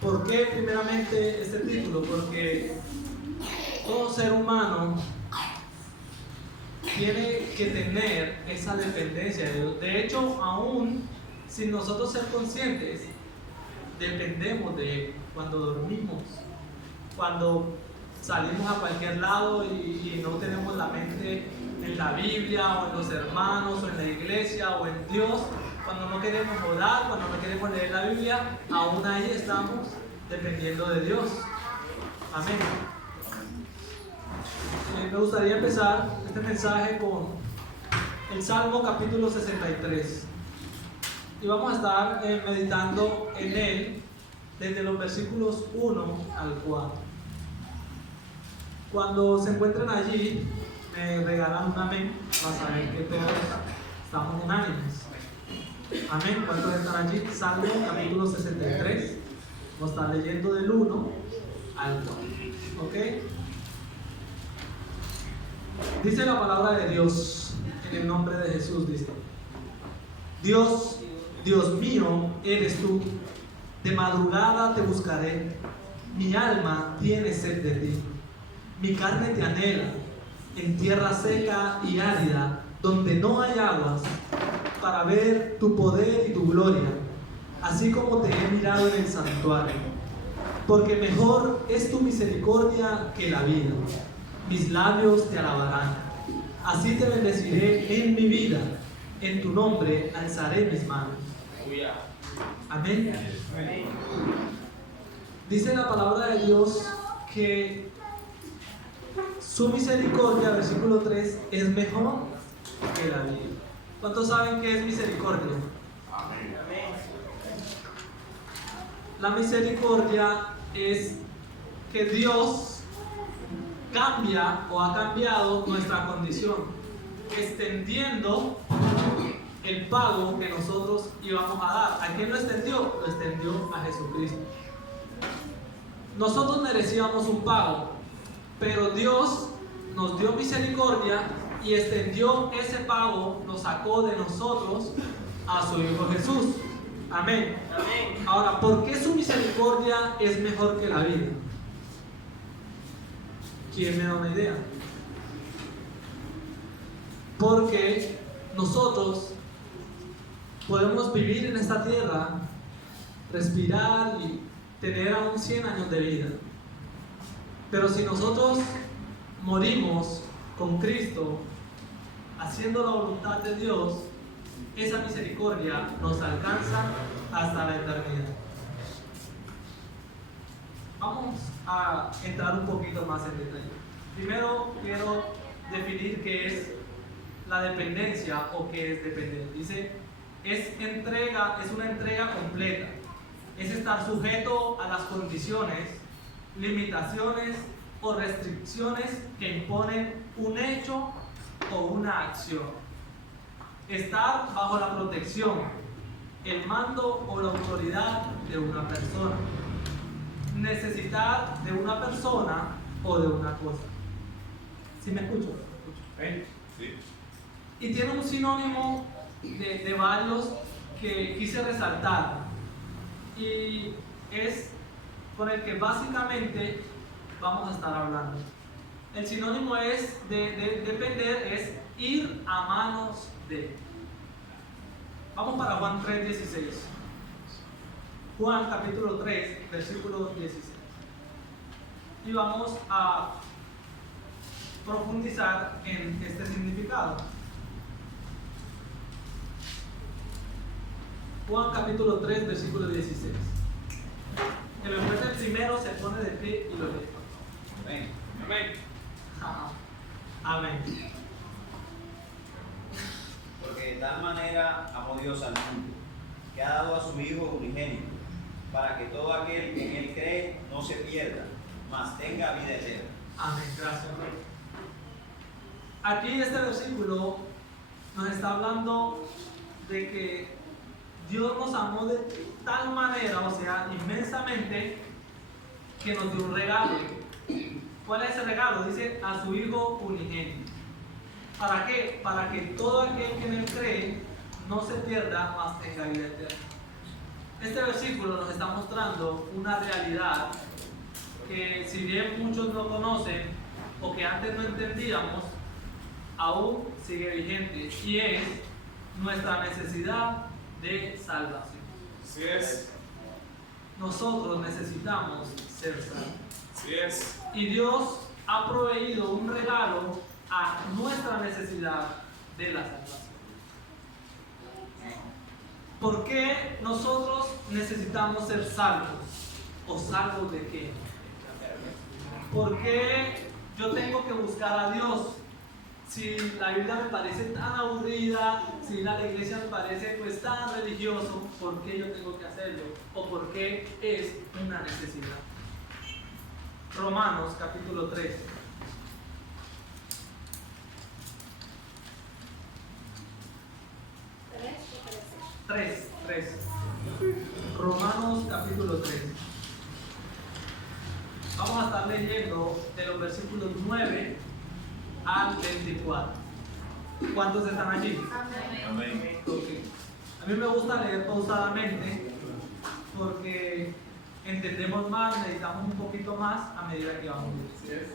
¿Por qué primeramente este título? Porque todo ser humano tiene que tener esa dependencia de Dios. De hecho, aún sin nosotros ser conscientes, dependemos de Él. Cuando dormimos, cuando salimos a cualquier lado y no tenemos la mente en la Biblia o en los hermanos o en la iglesia o en Dios, cuando no queremos orar, cuando no queremos leer la Biblia, aún ahí estamos dependiendo de Dios. Amén. Me gustaría empezar este mensaje con el Salmo capítulo 63 y vamos a estar meditando en él desde los versículos 1 al 4. Cuando se encuentren allí, me regalan un amén para saber que todos estamos unánimes. Amén. ¿Cuántos están allí? Salmo capítulo 63. Vamos a estar leyendo del 1 al 4. ¿Ok? Dice la palabra de Dios en el nombre de Jesús. Dice: Dios, Dios mío, eres tú. De madrugada te buscaré. Mi alma tiene sed de ti. Mi carne te anhela en tierra seca y árida, donde no hay aguas, para ver tu poder y tu gloria, así como te he mirado en el santuario. Porque mejor es tu misericordia que la vida. Mis labios te alabarán. Así te bendeciré en mi vida. En tu nombre alzaré mis manos. Amén. Dice la palabra de Dios que su misericordia, versículo 3, es mejor que la vida. ¿Cuántos saben qué es misericordia? Amén. La misericordia es que Dios cambia o ha cambiado nuestra condición, extendiendo el pago que nosotros íbamos a dar. ¿A quién lo extendió? Lo extendió a Jesucristo. Nosotros merecíamos un pago, pero Dios nos dio misericordia y extendió ese pago, lo sacó de nosotros a su Hijo Jesús. Amén. Amén. Ahora, ¿por qué su misericordia es mejor que la vida? ¿Quién me da una idea? Porque nosotros podemos vivir en esta tierra, respirar y tener aún 100 años de vida. Pero si nosotros morimos con Cristo, haciendo la voluntad de Dios, esa misericordia nos alcanza hasta la eternidad. Vamos a entrar un poquito más en detalle. Primero quiero definir qué es la dependencia o qué es depender. Dice, es una entrega completa. Es estar sujeto a las condiciones, limitaciones o restricciones que imponen un hecho o una acción. Estar bajo la protección, el mando o la autoridad de una persona. Necesitar de una persona o de una cosa. ¿Sí me escucho? Sí. Y tiene un sinónimo de varios que quise resaltar. Y es con el que básicamente vamos a estar hablando. El sinónimo es de depender, es ir a manos de. Vamos para Juan 3:16. Juan capítulo 3, versículo 16. Y vamos a profundizar en este significado. Juan capítulo 3, versículo 16. Que lo encuentre primero, se pone de pie y lo lee. Amén. Amén. Amén. Porque de tal manera amó Dios al mundo, que ha dado a su Hijo unigénito, para que todo aquel que en él cree no se pierda, mas tenga vida eterna. Amén. Gracias. Aquí este versículo nos está hablando de que Dios nos amó de tal manera, o sea, inmensamente, que nos dio un regalo. ¿Cuál es ese regalo? Dice, a su Hijo unigénito. ¿Para qué? Para que todo aquel que en él cree no se pierda, mas tenga vida eterna. Este versículo nos está mostrando una realidad que si bien muchos no conocen o que antes no entendíamos, aún sigue vigente y es nuestra necesidad de salvación. Así es. Nosotros necesitamos ser salvos. Así es. Y Dios ha proveído un regalo a nuestra necesidad de la salvación. ¿Por qué nosotros necesitamos ser salvos? ¿O salvos de qué? ¿Por qué yo tengo que buscar a Dios? Si la Biblia me parece tan aburrida, si la iglesia me parece pues tan religioso, ¿por qué yo tengo que hacerlo? ¿O por qué es una necesidad? Romanos capítulo 3. Romanos capítulo 3. Vamos a estar leyendo de los versículos 9 al 24. ¿Cuántos están allí? Amén. Okay. A mí me gusta leer pausadamente porque entendemos más, meditamos un poquito más a medida que vamos leyendo.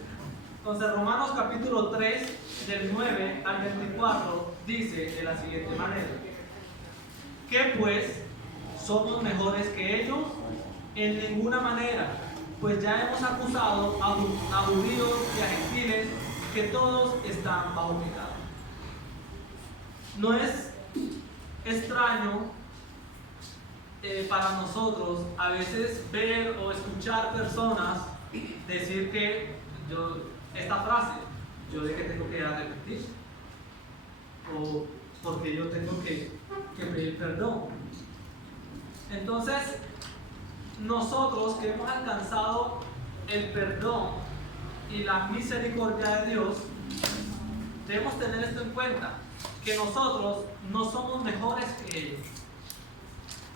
Entonces, Romanos capítulo 3, del 9 al 24, dice de la siguiente manera: ¿qué pues? ¿Somos mejores que ellos? En ninguna manera, pues ya hemos acusado a judíos y a gentiles que todos están bajo pecado. No es extraño para nosotros a veces ver o escuchar personas decir que esta frase, yo de que tengo que arrepentir, o porque yo tengo que pedir perdón. Entonces, nosotros que hemos alcanzado el perdón y la misericordia de Dios, debemos tener esto en cuenta, que nosotros no somos mejores que ellos,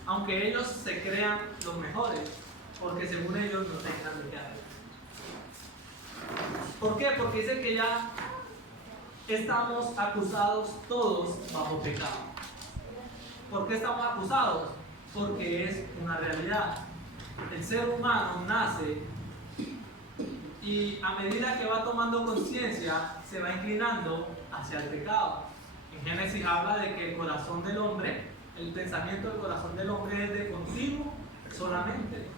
aunque ellos se crean los mejores, porque según ellos no tengan de qué hacer. ¿Por qué? Porque dice que ya estamos acusados todos bajo pecado. ¿Por qué estamos acusados? Porque es una realidad. El ser humano nace y a medida que va tomando conciencia se va inclinando hacia el pecado. En Génesis habla de que el corazón del hombre, el pensamiento del corazón del hombre es de continuo solamente.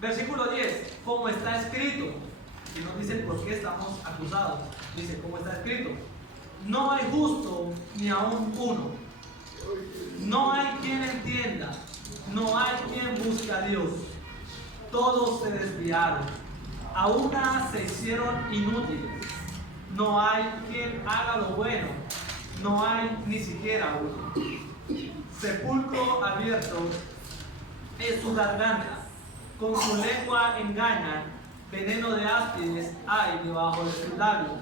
Versículo 10, como está escrito, y nos dice por qué estamos acusados. Dice, como está escrito, no hay justo ni aún uno, no hay quien entienda, no hay quien busque a Dios, todos se desviaron, a una se hicieron inútiles, no hay quien haga lo bueno, no hay ni siquiera uno. Sepulcro abierto es su garganta, con su lengua engañan, veneno de áspides hay debajo de sus labios.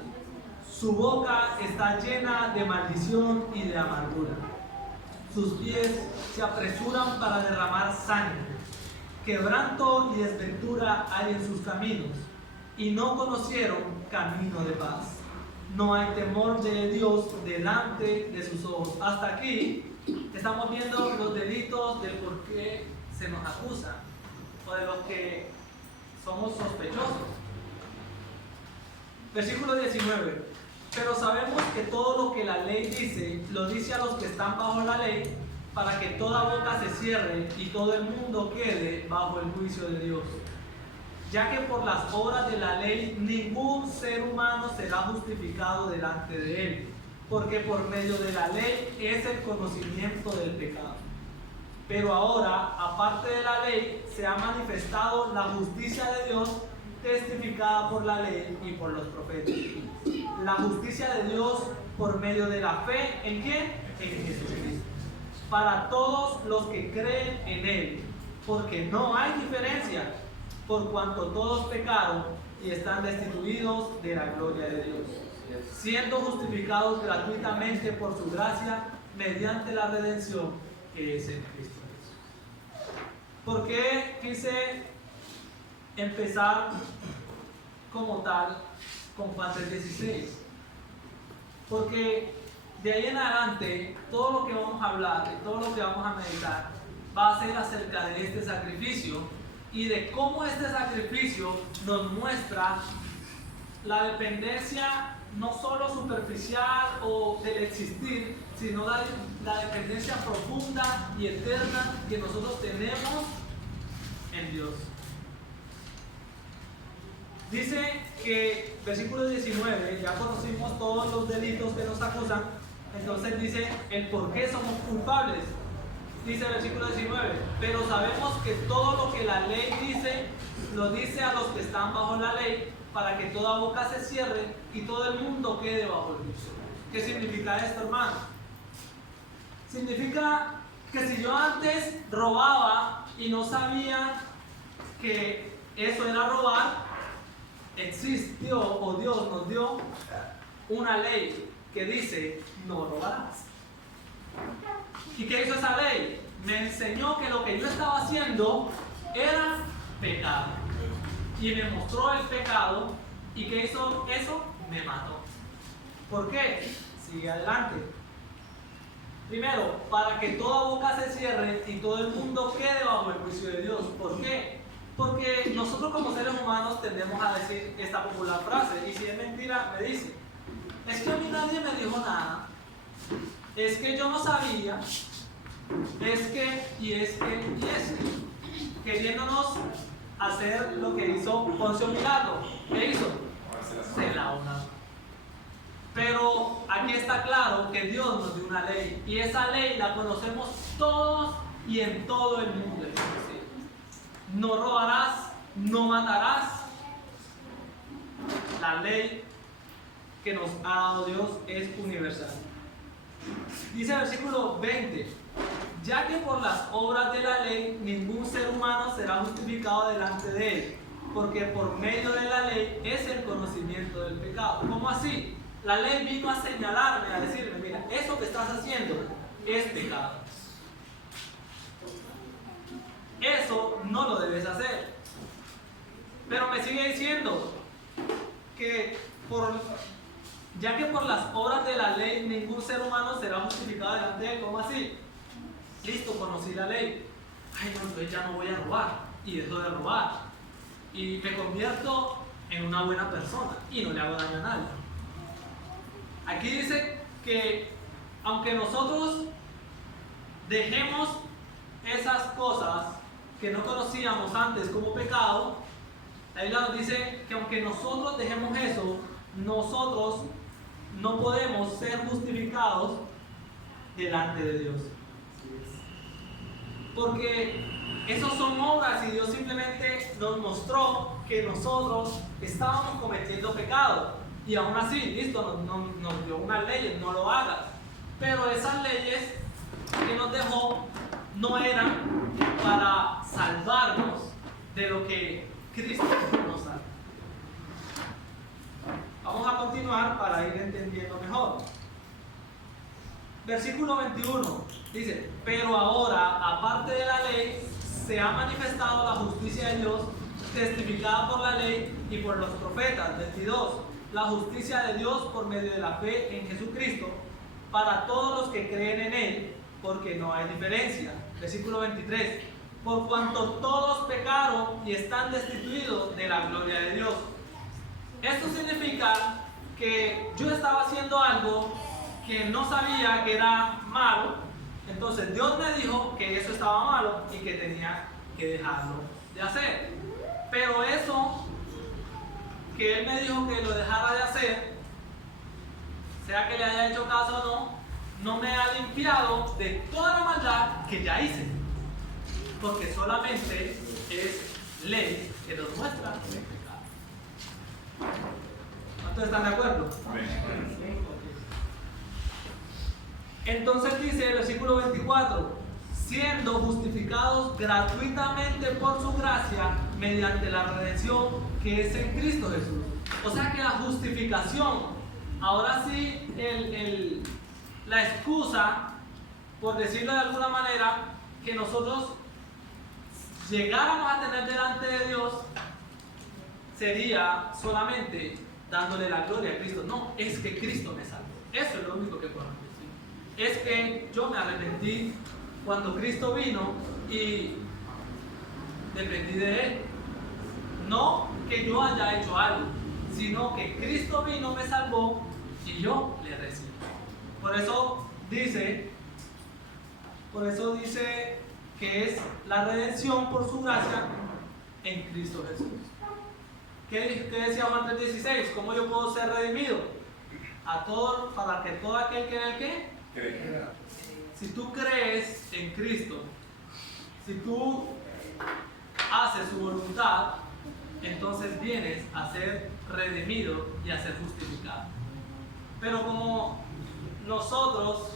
Su boca está llena de maldición y de amargura. Sus pies se apresuran para derramar sangre. Quebranto y desventura hay en sus caminos, y no conocieron camino de paz. No hay temor de Dios delante de sus ojos. Hasta aquí estamos viendo los delitos del por qué se nos acusa, o de los que somos sospechosos. Versículo 19. Pero sabemos que todo lo que la ley dice, lo dice a los que están bajo la ley, para que toda boca se cierre y todo el mundo quede bajo el juicio de Dios. Ya que por las obras de la ley ningún ser humano será justificado delante de él, porque por medio de la ley es el conocimiento del pecado. Pero ahora, aparte de la ley, se ha manifestado la justicia de Dios, testificada por la ley y por los profetas. La justicia de Dios por medio de la fe, ¿en quién? En Jesucristo. Para todos los que creen en Él, porque no hay diferencia, por cuanto todos pecaron y están destituidos de la gloria de Dios, siendo justificados gratuitamente por su gracia, mediante la redención que es en Cristo. ¿Por qué quise empezar como tal con Juan 3:16? Porque de ahí en adelante, todo lo que vamos a hablar, y todo lo que vamos a meditar, va a ser acerca de este sacrificio y de cómo este sacrificio nos muestra la dependencia no solo superficial o del existir, sino la dependencia profunda y eterna que nosotros tenemos en Dios. Dice que, versículo 19, ya conocimos todos los delitos que nos acusan, entonces dice el por qué somos culpables. Dice el versículo 19, pero sabemos que todo lo que la ley dice, lo dice a los que están bajo la ley, para que toda boca se cierre y todo el mundo quede bajo el juicio. ¿Qué significa esto, hermano? Significa que si yo antes robaba y no sabía que eso era robar, existió o Dios nos dio una ley que dice no robarás. ¿Y qué hizo esa ley? Me enseñó que lo que yo estaba haciendo era pecado. Y me mostró el pecado. ¿Y qué hizo eso? Me mató. ¿Por qué? Sigue adelante. Primero, para que toda boca se cierre y todo el mundo quede bajo el juicio de Dios. ¿Por qué? Porque nosotros como seres humanos tendemos a decir esta popular frase. Y si es mentira, me dice: es que a mí nadie me dijo nada. Es que yo no sabía. Es que, y es que, y es que. Queriéndonos hacer lo que hizo Poncio Pilato. ¿Qué hizo? Se la honra. Pero aquí está claro que Dios nos dio una ley. Y esa ley la conocemos todos y en todo el mundo. No robarás, no matarás. La ley que nos ha dado Dios es universal. Dice el versículo 20: ya que por las obras de la ley ningún ser humano será justificado delante de él, porque por medio de la ley es el conocimiento del pecado. ¿Cómo así? La ley vino a señalarme, a decirme: mira, eso que estás haciendo es pecado. Eso no lo debes hacer. Pero me sigue diciendo que ya que por las obras de la ley ningún ser humano será justificado delante de él. ¿Cómo así? Listo, conocí la ley. Ay, no, entonces ya no voy a robar. Y dejo de robar. Y me convierto en una buena persona. Y no le hago daño a nadie. Aquí dice que aunque nosotros dejemos esas cosas que no conocíamos antes como pecado, la Biblia nos dice que aunque nosotros dejemos eso, nosotros no podemos ser justificados delante de Dios. Porque esos son obras y Dios simplemente nos mostró que nosotros estábamos cometiendo pecado. Y aún así, listo, nos dio unas leyes, no lo hagas. Pero esas leyes que nos dejó no eran para salvarnos de lo que Cristo nos da. Vamos a continuar para ir entendiendo mejor. Versículo 21 dice: pero ahora, aparte de la ley, se ha manifestado la justicia de Dios, testificada por la ley y por los profetas. 22. La justicia de Dios por medio de la fe en Jesucristo, para todos los que creen en Él, porque no hay diferencia. Versículo 23. Por cuanto todos pecaron y están destituidos de la gloria de Dios. Esto significa que yo estaba haciendo algo que no sabía que era malo. Entonces Dios me dijo que eso estaba malo y que tenía que dejarlo de hacer. Pero eso que Él me dijo que lo dejara de hacer, sea que le haya hecho caso o no, no me ha limpiado de toda la maldad que ya hice. Porque solamente es ley que nos muestra el pecado. ¿Cuántos están de acuerdo? Entonces dice el versículo 24: siendo justificados gratuitamente por su gracia mediante la redención que es en Cristo Jesús. O sea que la justificación, ahora sí, la excusa, por decirlo de alguna manera, que nosotros llegáramos a tener delante de Dios, sería solamente dándole la gloria a Cristo. No, es que Cristo me salvó. Eso es lo único que podemos decir. es que yo me arrepentí cuando Cristo vino y dependí de Él. No que yo haya hecho algo, sino que Cristo vino, me salvó y yo le recibí. Por eso dice que es la redención por su gracia en Cristo Jesús. ¿Qué decía Juan 3:16? ¿Cómo yo puedo ser redimido? Para que todo aquel que en el que Cree. si tú crees en Cristo, si tú haces su voluntad, entonces vienes a ser redimido y a ser justificado. Pero como nosotros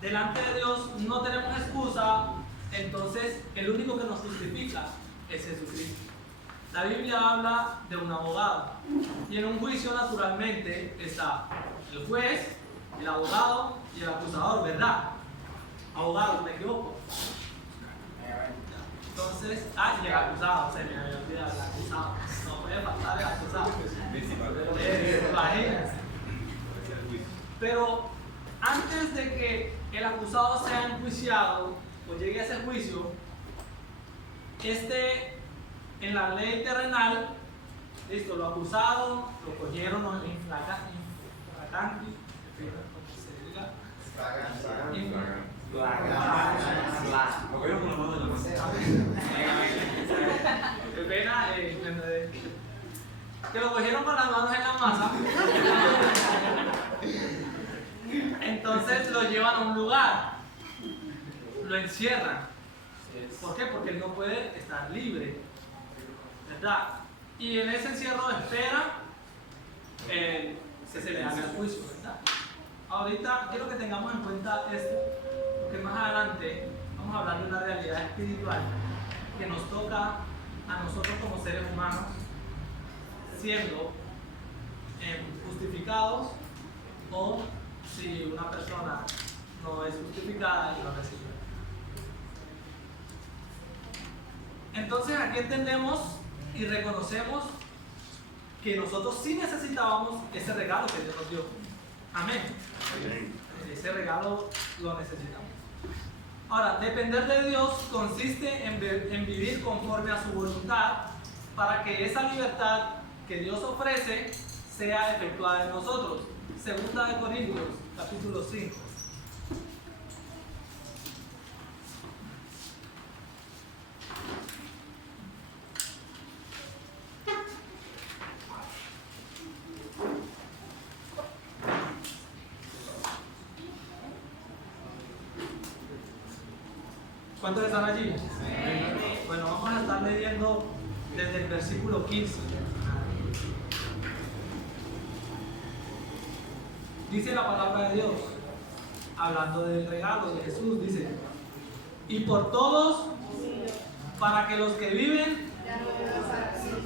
delante de Dios no tenemos excusa, entonces el único que nos justifica es Jesucristo. La Biblia habla de un abogado y en un juicio naturalmente está el juez, el abogado y el acusador, ¿verdad? Abogado, me equivoco. Entonces, y el acusado, se me había olvidado el acusado. No puede faltar el acusado. Imagínense. Pero antes de que el acusado sea enjuiciado o llegue a ese juicio, en la ley terrenal, listo, lo acusaron, lo cogieron en flagranti, qué pena, que lo cogieron con las manos en la masa. Entonces lo llevan a un lugar, lo encierran. ¿Por qué? Porque él no puede estar libre, ¿verdad? Y en ese encierro espera que se le haga el juicio, ¿verdad? Ahorita quiero que tengamos en cuenta esto, porque más adelante vamos a hablar de una realidad espiritual que nos toca a nosotros como seres humanos, siendo justificados o si una persona no es justificada y no recibe. Entonces aquí entendemos y reconocemos que nosotros sí necesitábamos ese regalo que Dios nos dio. Amén. Ese regalo lo necesitamos. Ahora, depender de Dios consiste en vivir conforme a su voluntad para que esa libertad que Dios ofrece sea efectuada en nosotros. Segunda de Corintios, capítulo 5. ¿Cuántos están allí? Bueno, vamos a estar leyendo desde el versículo 15. Dice la palabra de Dios, hablando del regalo de Jesús, dice: y por todos, para que los que viven,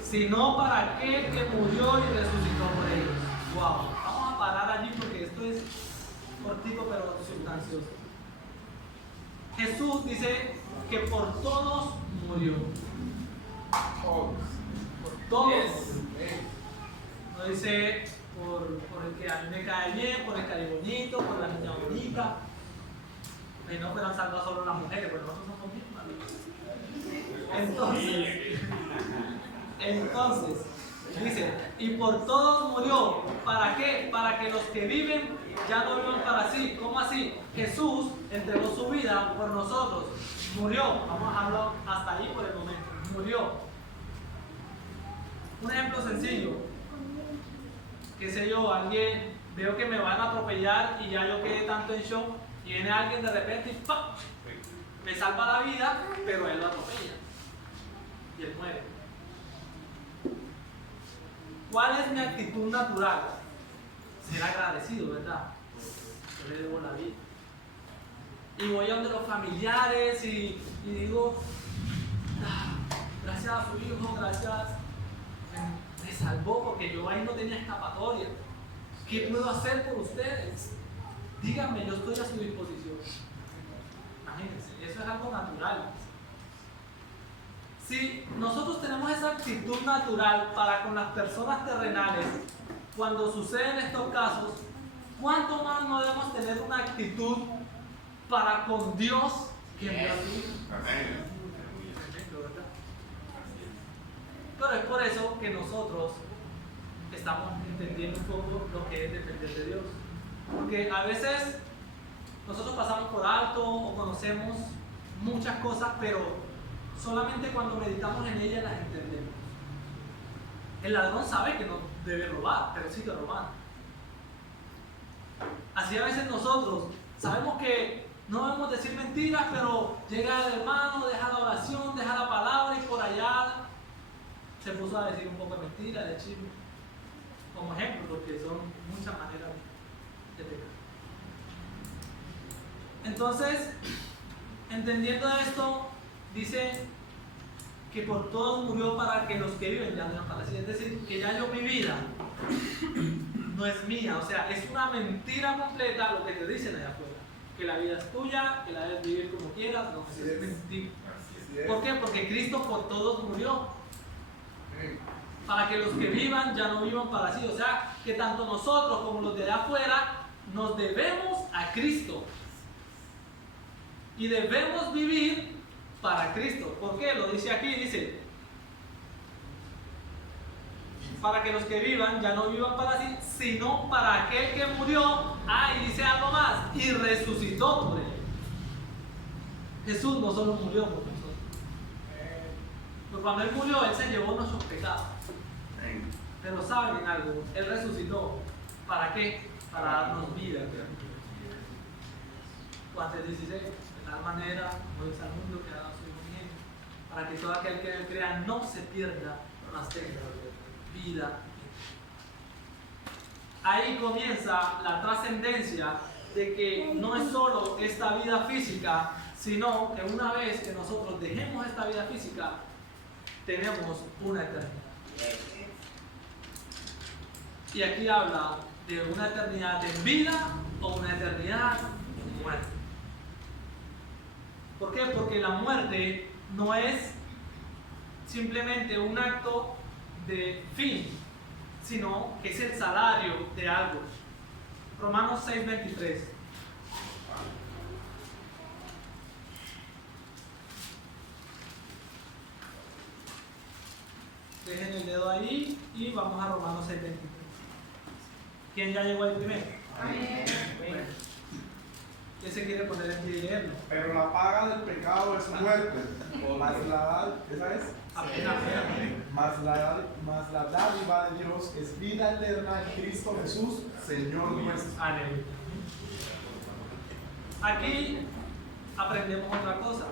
sino para aquel que murió y resucitó por ellos. Wow, vamos a parar allí porque esto es cortito pero sustancioso. Jesús dice que por todos murió. Por todos. No dice por el que a mí me cae bien, por el que es bonito, por la niña bonita. Y no fueran salvadas solo las mujeres, pues nosotros somos mismas. Entonces, dice, y por todos murió. ¿Para qué? Para que los que viven ya no vivan para sí. ¿Cómo así? Jesús entregó su vida por nosotros. Murió. Vamos a dejarlo hasta ahí por el momento. Murió. Un ejemplo sencillo. Qué sé yo, veo que me van a atropellar y ya yo quedé tanto en shock y viene alguien de repente y ¡pam! Me salva la vida, pero él lo atropella. Y él muere. ¿Cuál es mi actitud natural? Ser agradecido, ¿verdad? Yo le debo la vida. Y voy a donde los familiares y digo, gracias a su hijo, gracias, me salvó porque yo ahí no tenía escapatoria. ¿Qué puedo hacer por ustedes? Díganme, yo estoy a su disposición. Imagínense, eso es algo natural. Si nosotros tenemos esa actitud natural para con las personas terrenales, cuando suceden estos casos, ¿cuánto más no debemos tener una actitud para con Dios que envió a su Hijo? Pero es por eso que nosotros estamos entendiendo un poco lo que es depender de Dios. Porque a veces nosotros pasamos por alto o conocemos muchas cosas, pero solamente cuando meditamos en ellas las entendemos. El ladrón sabe que no debe robar, pero sigue robando. Así a veces nosotros sabemos que no debemos decir mentiras, pero llega el hermano, deja la oración, deja la palabra y por allá se puso a decir un poco de mentira, de chisme. Como ejemplo, porque son muchas maneras de pecar. Entonces, entendiendo esto, dice que por todos murió para que los que viven ya no vivan para sí. Es decir, que ya mi vida no es mía. O sea, es una mentira completa lo que te dicen allá afuera. Que la vida es tuya, que la debes vivir como quieras. No, es mentira. ¿Por qué? Porque Cristo por todos murió. Para que los que vivan ya no vivan para sí. O sea, que tanto nosotros como los de allá afuera nos debemos a Cristo. Y debemos vivir para Cristo. ¿Por qué? Lo dice aquí, dice, para que los que vivan ya no vivan para sí, sino para aquel que murió, y dice algo más, y resucitó por él. Jesús no solo murió por nosotros, pero cuando Él murió, Él se llevó nuestros pecados. Pero ¿saben algo? Él resucitó. ¿Para qué? Para darnos vida. Juan 3:16. De tal manera, como dice al mundo, que ha dado su Hijo unigénito, para que todo aquel que en Él crea no se pierda, mas tenga vida. Ahí comienza la trascendencia de que no es solo esta vida física, sino que una vez que nosotros dejemos esta vida física, tenemos una eternidad. Y aquí habla de una eternidad en vida o una eternidad en muerte. ¿Por qué? Porque la muerte no es simplemente un acto de fin, sino que es el salario de algo. Romanos 6:23. Dejen el dedo ahí y vamos a Romanos 6:23. ¿Quién ya llegó ahí primero? Amén. Bueno. ¿Quién se quiere poner en pie y leerlo? Pero la paga del pecado es muerte. ¿Esa es? Amén. Mas la dádiva de Dios es vida eterna en Cristo Jesús, Señor nuestro. Aleluya. Aquí aprendemos otra cosa.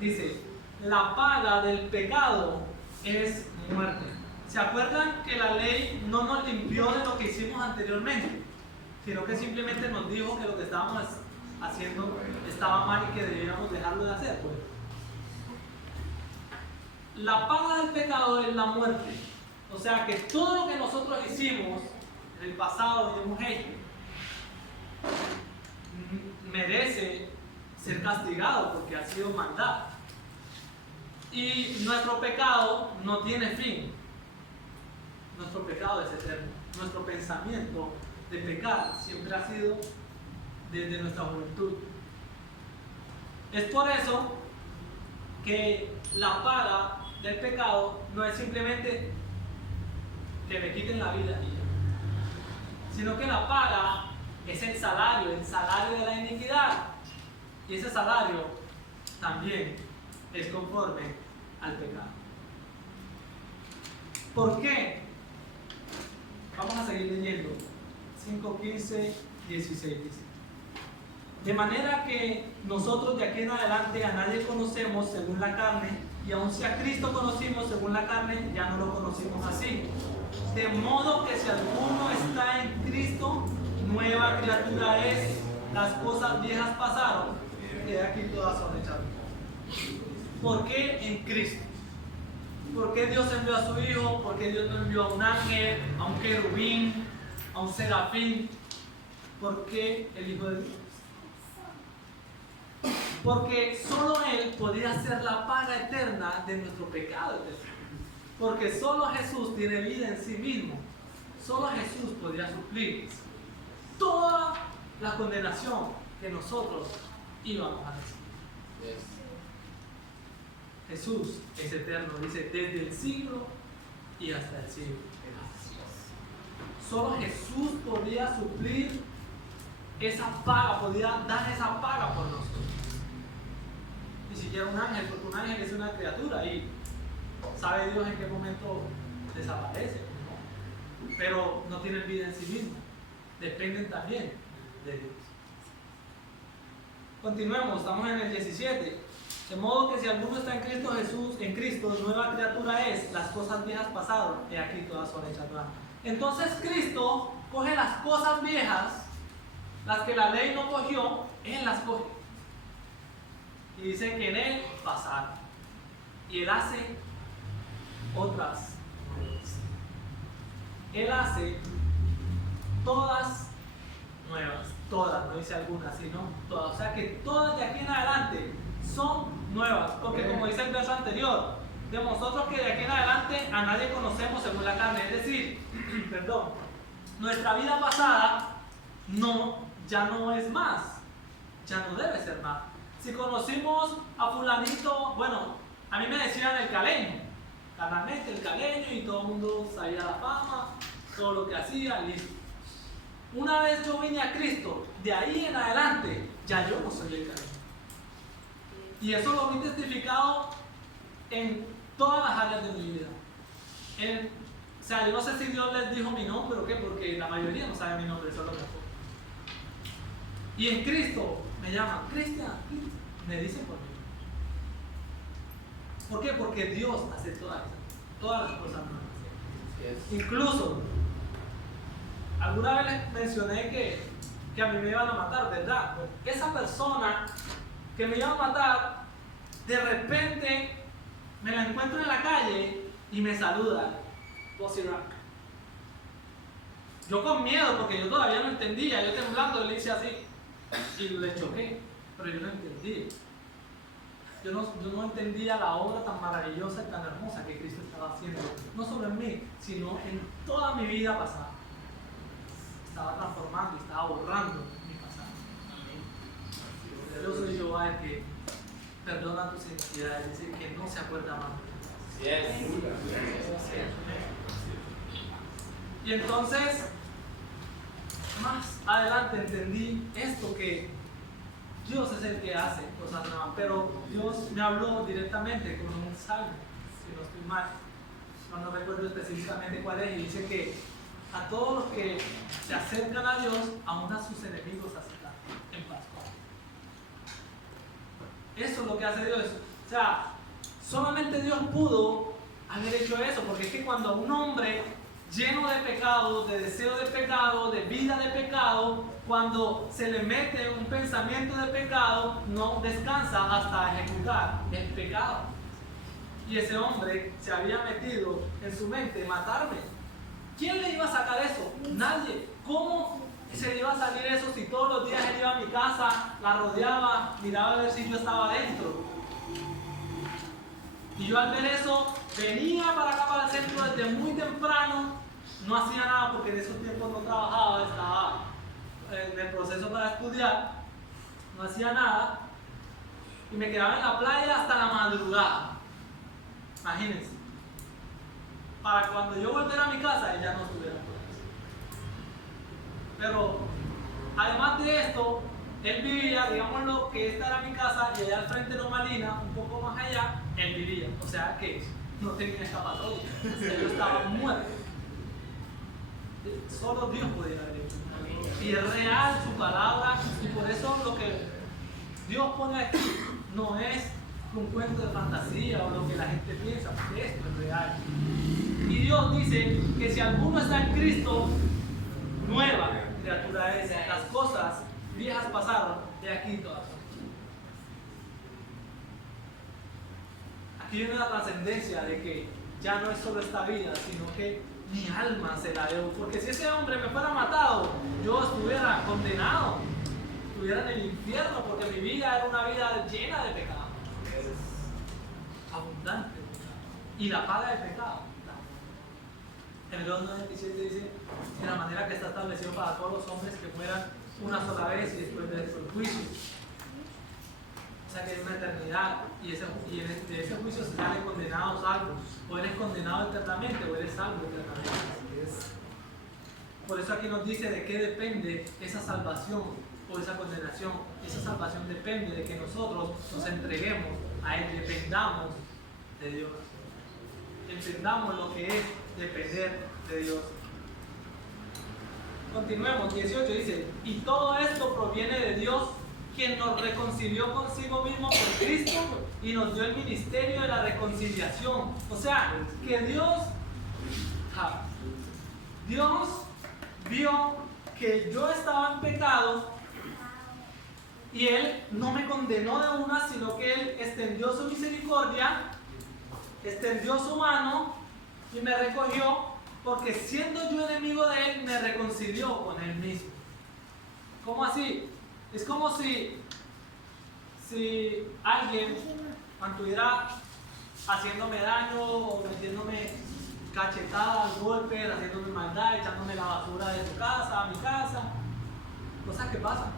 Dice, la paga del pecado es muerte. ¿Se acuerdan que la ley no nos limpió de lo que hicimos anteriormente? Sino que simplemente nos dijo que lo que estábamos haciendo estaba mal y que debíamos dejarlo de hacer. Pues. La paga del pecado es la muerte. O sea que todo lo que nosotros hicimos en el pasado y hemos hecho merece ser castigado porque ha sido maldad. Y nuestro pecado no tiene fin. Nuestro pecado es eterno. Nuestro pensamiento de pecar siempre ha sido desde nuestra juventud. Es por eso que la paga del pecado no es simplemente que me quiten la vida y ya, sino que la paga es el salario de la iniquidad. Y ese salario también es conforme al pecado. ¿Por qué? Vamos a seguir leyendo. 5:15, 16 dice. De manera que nosotros de aquí en adelante a nadie conocemos según la carne, y aun si a Cristo conocimos según la carne, ya no lo conocimos así. De modo que si alguno está en Cristo, nueva criatura es, las cosas viejas pasaron, y aquí todas son hechas. ¿Por qué en Cristo? ¿Por qué Dios envió a su Hijo? ¿Por qué Dios no envió a un ángel, a un querubín, a un serafín? ¿Por qué el Hijo de Dios? Porque solo Él podía ser la paga eterna de nuestro pecado. Porque solo Jesús tiene vida en sí mismo. Solo Jesús podría suplir. toda la condenación que nosotros íbamos a recibir. Jesús es eterno, dice, desde el siglo y hasta el siglo. Solo Jesús podía suplir esa paga, podía dar esa paga por nosotros. Ni siquiera un ángel, porque un ángel es una criatura y sabe Dios en qué momento desaparece, ¿no? Pero no tienen vida en sí mismos, dependen también de Dios. Continuemos, estamos en el 17. De modo que si alguno está en Cristo Jesús, en Cristo, nueva criatura es, las cosas viejas pasaron, y aquí todas son hechas nuevas. Entonces Cristo coge las cosas viejas, las que la ley no cogió, Él las coge. Y dice que en Él pasaron. Y Él hace otras nuevas. Él hace todas nuevas. Todas, no dice algunas, sino todas. O sea que todas de aquí en adelante son nuevas. Porque como dice el verso anterior, de nosotros que de aquí en adelante a nadie conocemos según la carne. Es decir, perdón, nuestra vida pasada ya no es más. Ya no debe ser más. Si conocimos a fulanito, bueno, a mí me decían el caleño, carnalmente el caleño, y todo el mundo sabía la fama, todo lo que hacía, listo. Una vez yo vine a Cristo, de ahí en adelante, ya yo no soy el caleño. Y eso lo vi testificado en todas las áreas de mi vida. O sea, yo no sé si Dios les dijo mi nombre o qué, porque la mayoría no sabe mi nombre, eso es lo mejor. Y en Cristo me llaman Cristian, me dicen por mí. ¿Por qué? Porque Dios hace todas las cosas nuevas. Incluso, alguna vez les mencioné que a mí me iban a matar, ¿verdad? Esa persona que me iba a matar, de repente me la encuentro en la calle y me saluda. Yo con miedo, porque yo todavía no entendía, yo temblando le hice así y le choqué, pero yo no entendí. Yo no entendía la obra tan maravillosa y tan hermosa que Cristo estaba haciendo, no solo en mí, sino en toda mi vida pasada. Estaba transformando y estaba borrando mi pasado. Yo soy Jehová el que perdona tus iniquidades, es decir, que no se acuerda más. Y entonces, más adelante entendí esto, que Dios es el que hace cosas nuevas, pero Dios me habló directamente con un salmo, si no estoy mal, no recuerdo específicamente cuál es, y dice que a todos los que se acercan a Dios, aún a sus enemigos acercan en paz. Eso es lo que hace Dios. O sea, solamente Dios pudo haber hecho eso, porque es que cuando un hombre lleno de pecado, de deseo de pecado, de vida de pecado, cuando se le mete un pensamiento de pecado, no descansa hasta ejecutar el pecado. Y ese hombre se había metido en su mente matarme. ¿Quién le iba a sacar eso? Nadie. ¿Cómo se le iba a salir eso si todos los días él iba a mi casa, la rodeaba, miraba a ver si yo estaba adentro? Y yo al ver eso, venía para acá, para el centro desde muy temprano, no hacía nada porque en esos tiempos no trabajaba, estaba en el proceso para estudiar, no hacía nada, y me quedaba en la playa hasta la madrugada. Imagínense. Para cuando yo volviera a mi casa, ella no estuviera. Pero, además de esto, él vivía, digámoslo, que esta era mi casa, y allá al frente de Lomalina, un poco más allá, él vivía. O sea que no tenía escapatoria. Él estaba muerto. Solo Dios podía haber hecho. Y es real su palabra, y por eso lo que Dios pone aquí no es un cuento de fantasía o lo que la gente piensa, porque esto es real. Y Dios dice que si alguno está en Cristo, nueva criatura es. Las cosas viejas pasaron, de aquí todas son. Aquí viene la trascendencia de que ya no es solo esta vida, sino que mi alma se la debo. Porque si ese hombre me fuera matado, yo estuviera condenado, estuviera en el infierno, porque mi vida era una vida llena de pecado, abundante de pecado. Y la paga del pecado, Hebreos 9:27 dice, de la manera que está establecido para todos los hombres que mueran una sola vez y después de eso el juicio. O sea que hay una eternidad y de ese juicio se salen condenados salvos. O eres condenado eternamente o eres salvo eternamente. Por eso aquí nos dice de qué depende esa salvación o esa condenación. Esa salvación depende de que nosotros nos entreguemos a Él, dependamos de Dios. Entendamos lo que es depender de Dios. Continuemos, 18 dice, y todo esto proviene de Dios, quien nos reconcilió consigo mismo por Cristo y nos dio el ministerio de la reconciliación. O sea, que Dios vio que yo estaba en pecado y Él no me condenó de una, sino que Él extendió su misericordia, extendió su mano y me recogió, porque siendo yo enemigo de Él, me reconcilió con Él mismo. ¿Cómo así? Es como si alguien estuviera haciéndome daño o metiéndome cachetadas, golpes, haciéndome maldad, echándome la basura de su casa a mi casa, cosas que pasan.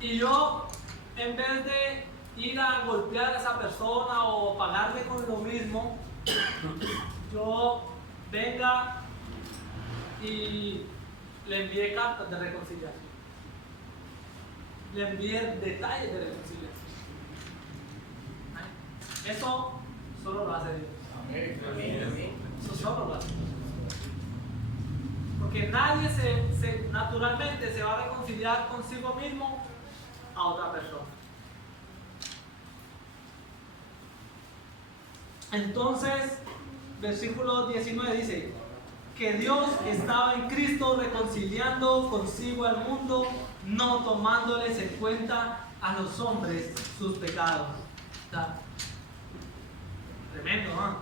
Y yo, en vez de ir a golpear a esa persona o pagarle con lo mismo, yo venga y le envié cartas de reconciliación, le envié detalles de reconciliación. Eso solo lo hace Dios. Eso solo lo hace Dios. Porque nadie naturalmente se va a reconciliar consigo mismo a otra persona. Entonces, versículo 19 dice que Dios estaba en Cristo reconciliando consigo al mundo, no tomándoles en cuenta a los hombres sus pecados. ¿Está? Tremendo, ¿no?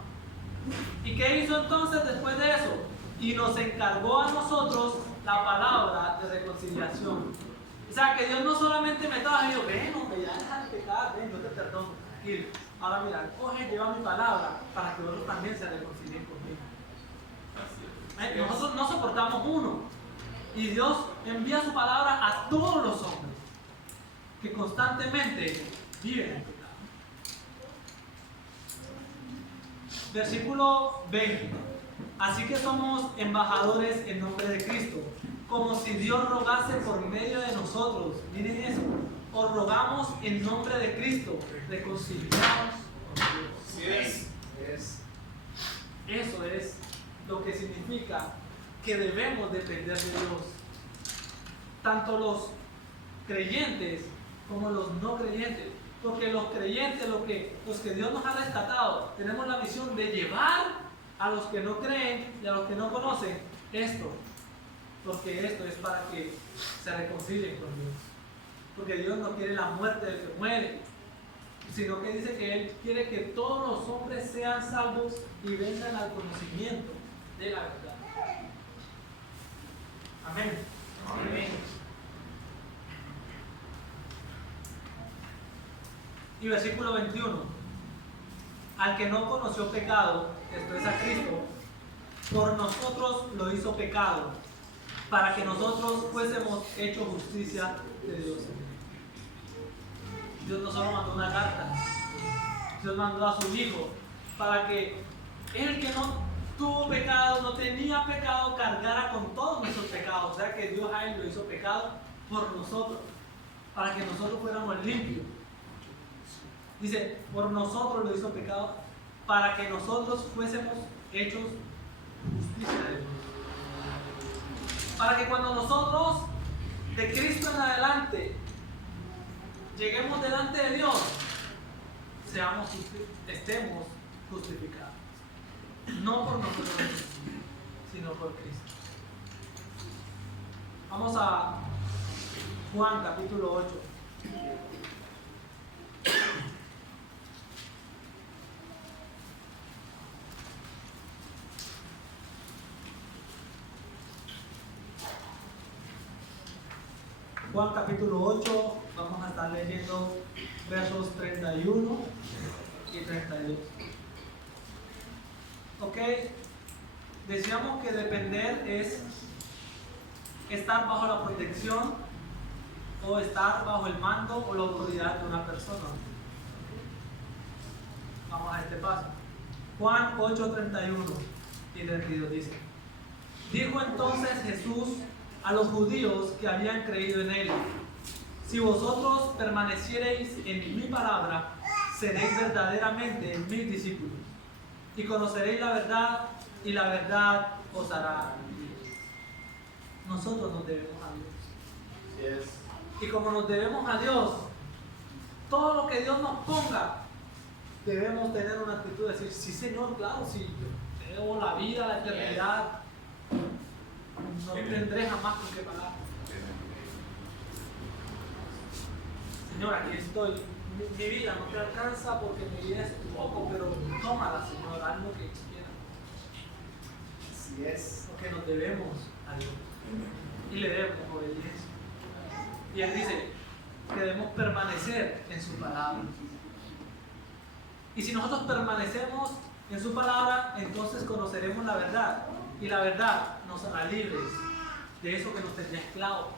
¿Y qué hizo entonces después de eso? Y nos encargó a nosotros la palabra de reconciliación. O sea, que Dios no solamente me estaba diciendo, ven, hombre, ya deja de pecar, ven, yo te perdono. Y ahora mira, coge, lleva mi palabra para que otros también se reconcilien conmigo. Nosotros no soportamos uno. Y Dios envía su palabra a todos los hombres que constantemente viven en pecado. Versículo 20. Así que somos embajadores en nombre de Cristo, como si Dios rogase por medio de nosotros. Miren eso. Os rogamos en nombre de Cristo, reconciliados con Dios. Eso es lo que significa que debemos depender de Dios. Tanto los creyentes como los no creyentes. Porque los creyentes, los que Dios nos ha rescatado, tenemos la misión de llevar a los que no creen y a los que no conocen esto. Porque esto es para que se reconcilien con Dios. Porque Dios no quiere la muerte del que muere, sino que dice que Él quiere que todos los hombres sean salvos y vengan al conocimiento de la verdad. Amén. Amén. Y versículo 21. Al que no conoció pecado, esto es a Cristo, por nosotros lo hizo pecado, para que nosotros fuésemos hechos justicia de Dios. Dios no solo mandó una carta, Dios mandó a su Hijo para que el que no tuvo pecado, no tenía pecado, cargara con todos nuestros pecados. O sea que Dios a Él lo hizo pecado por nosotros, para que nosotros fuéramos limpios. Dice, por nosotros lo hizo pecado, para que nosotros fuésemos hechos justicia de Dios. Para que cuando nosotros, de Cristo en adelante, lleguemos delante de Dios, estemos justificados. No por nosotros, sino por Cristo. Vamos a Juan capítulo 8. Juan capítulo 8, vamos a estar leyendo versos 31 y 32. Ok, Decíamos que depender es estar bajo la protección o estar bajo el mando o la autoridad de una persona. Vamos a este paso. Juan 8:31 y 32 dice: dijo entonces Jesús a los judíos que habían creído en él: si vosotros permaneciereis en mi palabra, seréis verdaderamente mis discípulos, y conoceréis la verdad, y la verdad os hará libres. Nosotros nos debemos a Dios. Y como nos debemos a Dios, todo lo que Dios nos ponga, debemos tener una actitud de decir: sí, Señor, claro, sí, yo te debo la vida, la eternidad, no tendré jamás con qué pagar. Señor, aquí estoy. Mi vida no te alcanza porque mi vida es poco, pero tómala, Señor, haz lo que quieras. Así es. Porque nos debemos a Dios y le debemos obediencia. Y Él dice que debemos permanecer en su palabra. Y si nosotros permanecemos en su palabra, entonces conoceremos la verdad. Y la verdad nos hará libres de eso que nos tenía esclavos,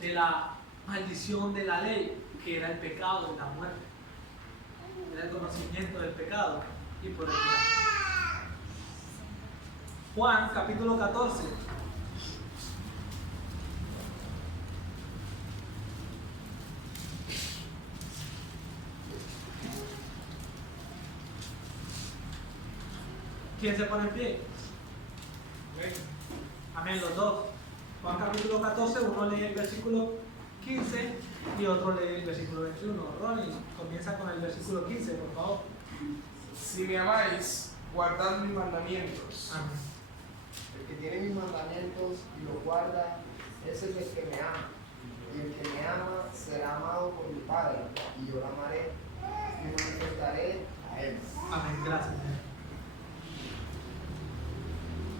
de la maldición de la ley, que era el pecado y la muerte. Era el conocimiento del pecado y por el pecado. Juan capítulo 14. ¿Quién se pone en pie? Amén, los dos. Juan capítulo 14, uno lee el versículo 15 y otro lee el versículo 21. Ronnie, comienza con el versículo 15, por favor. Si me amáis, guardad mis mandamientos. Amén. El que tiene mis mandamientos y los guarda, ese es el que me ama. Y el que me ama será amado por mi Padre, y yo lo amaré y me manifestaré a él. Amén, gracias.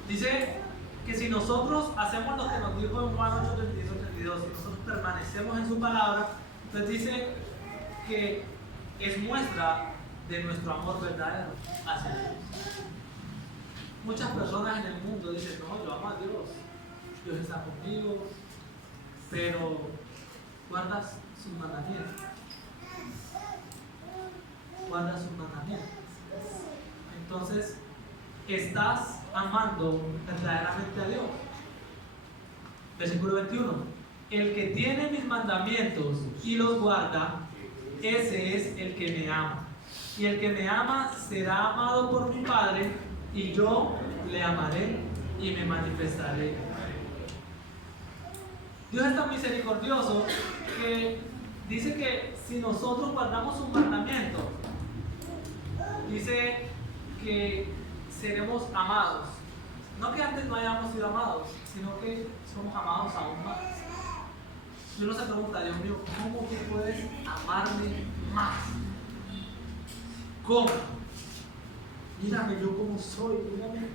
Dice que si nosotros hacemos lo que nos dijo en Juan 8:32, si nosotros permanecemos en su palabra, entonces dice que es muestra de nuestro amor verdadero hacia Dios. Muchas personas en el mundo dicen: no, yo amo a Dios, Dios está conmigo, pero guardas sus mandamientos. Guardas sus mandamientos. Entonces, estás amando verdaderamente a Dios. Versículo 21. El que tiene mis mandamientos y los guarda, ese es el que me ama. Y el que me ama será amado por mi Padre, y yo le amaré y me manifestaré. Dios es tan misericordioso que dice que si nosotros guardamos sus mandamientos, dice que seremos amados. No que antes no hayamos sido amados, sino que somos amados aún más. Y uno se pregunta: Dios mío, ¿cómo tú puedes amarme más? ¿Cómo? Mírame yo como soy, mírame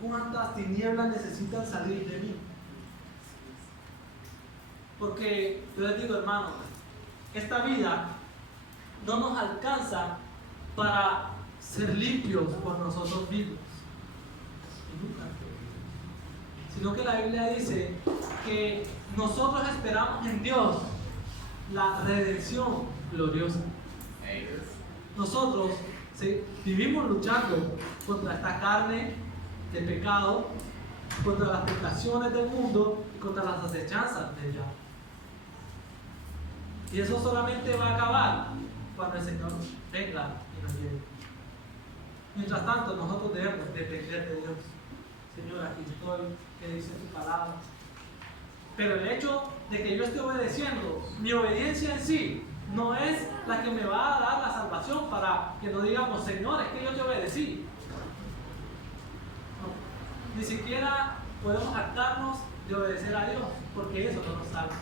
cuántas tinieblas necesitan salir de mí. Porque yo les digo, hermanos, esta vida no nos alcanza para ser limpios por nosotros mismos. Y nunca. Sino que la Biblia dice que nosotros esperamos en Dios la redención gloriosa. Nosotros vivimos luchando contra esta carne de pecado, contra las tentaciones del mundo y contra las acechanzas del diablo. Y eso solamente va a acabar cuando el Señor venga y nos lleve. Mientras tanto, nosotros debemos depender de Dios. Señor, aquí estoy, que dice tu palabra. Pero el hecho de que yo esté obedeciendo, mi obediencia en sí, no es la que me va a dar la salvación para que no digamos: Señor, es que yo te obedecí. No, ni siquiera podemos jactarnos de obedecer a Dios, porque eso no nos salva.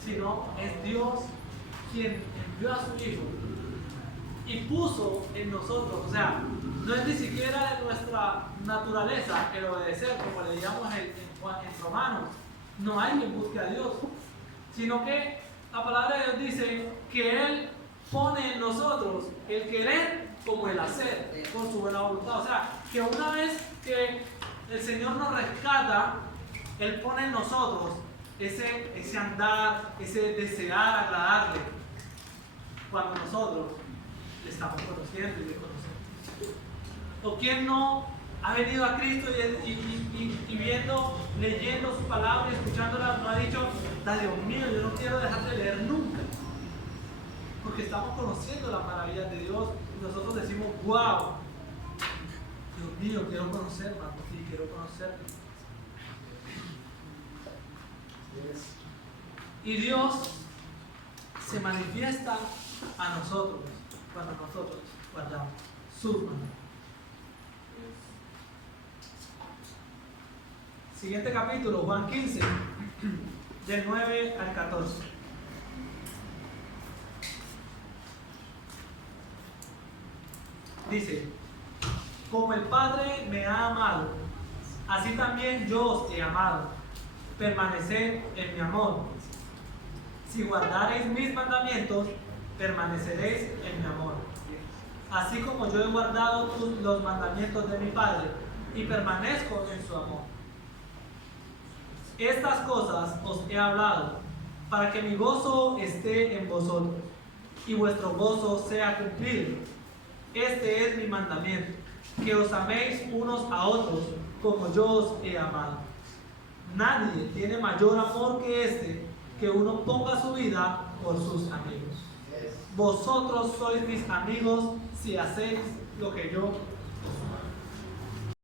Sino es Dios quien envió a su Hijo y puso en nosotros, o sea, no es ni siquiera de nuestra naturaleza el obedecer, como le digamos en Romanos. No hay quien busque a Dios, sino que la palabra de Dios dice que Él pone en nosotros el querer como el hacer con su buena voluntad. O sea, que una vez que el Señor nos rescata, Él pone en nosotros ese andar, ese desear agradarle, cuando nosotros le estamos conociendo y le conocemos. ¿O quién no ha venido a Cristo y viendo, leyendo su palabra y escuchándola, no ha dicho, Dios mío, yo no quiero dejar de leer nunca? Porque estamos conociendo las maravillas de Dios y nosotros decimos, wow, Dios mío, quiero conocer más de ti, quiero conocerte. Y Dios se manifiesta a nosotros cuando nosotros guardamos sus mandamientos. Siguiente capítulo, Juan 15, del 9 al 14. Dice, como el Padre me ha amado, así también yo os he amado. Permaneced en mi amor. Si guardareis mis mandamientos, permaneceréis en mi amor. Así como yo he guardado los mandamientos de mi Padre y permanezco en su amor. Estas cosas os he hablado, para que mi gozo esté en vosotros y vuestro gozo sea cumplido. Este es mi mandamiento, que os améis unos a otros como yo os he amado. Nadie tiene mayor amor que este, que uno ponga su vida por sus amigos. Vosotros sois mis amigos si hacéis lo que yo